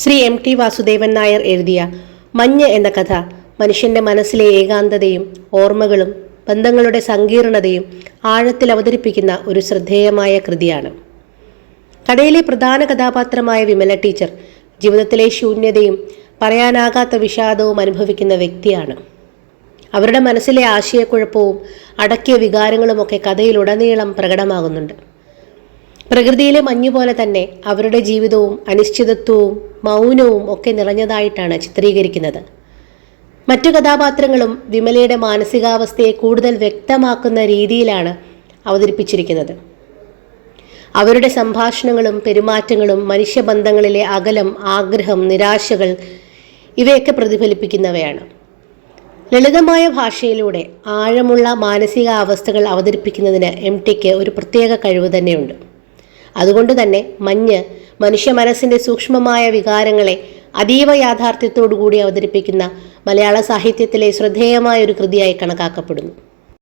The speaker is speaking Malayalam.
ശ്രീ എം.ടി. വാസുദേവൻ നായർ എഴുതിയ മഞ്ഞ് എന്ന കഥ മനുഷ്യന്റെ മനസ്സിലെ ഏകാന്തതയും ഓർമ്മകളും ബന്ധങ്ങളുടെ സങ്കീർണതയും ആഴത്തിൽ അവതരിപ്പിക്കുന്ന ഒരു ശ്രദ്ധേയമായ കൃതിയാണ്. കഥയിലെ പ്രധാന കഥാപാത്രമായ വിമല ടീച്ചർ ജീവിതത്തിലെ ശൂന്യതയും പറയാനാകാത്ത വിഷാദവും അനുഭവിക്കുന്ന വ്യക്തിയാണ്. അവരുടെ മനസ്സിലെ ആശയക്കുഴപ്പവും അടക്കിയ വികാരങ്ങളുമൊക്കെ കഥയിലുടനീളം പ്രകടമാകുന്നുണ്ട്. പ്രകൃതിയിലെ മഞ്ഞുപോലെ തന്നെ അവരുടെ ജീവിതവും അനിശ്ചിതത്വവും മൗനവും ഒക്കെ നിറഞ്ഞതായിട്ടാണ് ചിത്രീകരിക്കുന്നത്. മറ്റു കഥാപാത്രങ്ങളും വിമലയുടെ മാനസികാവസ്ഥയെ കൂടുതൽ വ്യക്തമാക്കുന്ന രീതിയിലാണ് അവതരിപ്പിച്ചിരിക്കുന്നത്. അവരുടെ സംഭാഷണങ്ങളും പെരുമാറ്റങ്ങളും മനുഷ്യബന്ധങ്ങളിലെ അകലം, ആഗ്രഹം, നിരാശകൾ ഇവയൊക്കെ പ്രതിഫലിപ്പിക്കുന്നവയാണ്. ലളിതമായ ഭാഷയിലൂടെ ആഴമുള്ള മാനസികാവസ്ഥകൾ അവതരിപ്പിക്കുന്നതിന് എം.ടിക്ക് ഒരു പ്രത്യേക കഴിവ് തന്നെയുണ്ട്. അതുകൊണ്ട് തന്നെ മഞ്ഞ് മനുഷ്യ മനസ്സിൻ്റെ സൂക്ഷ്മമായ വികാരങ്ങളെ അതീവ യാഥാർത്ഥ്യത്തോടു കൂടി അവതരിപ്പിക്കുന്ന മലയാള സാഹിത്യത്തിലെ ശ്രദ്ധേയമായ ഒരു കൃതിയായി കണക്കാക്കപ്പെടുന്നു.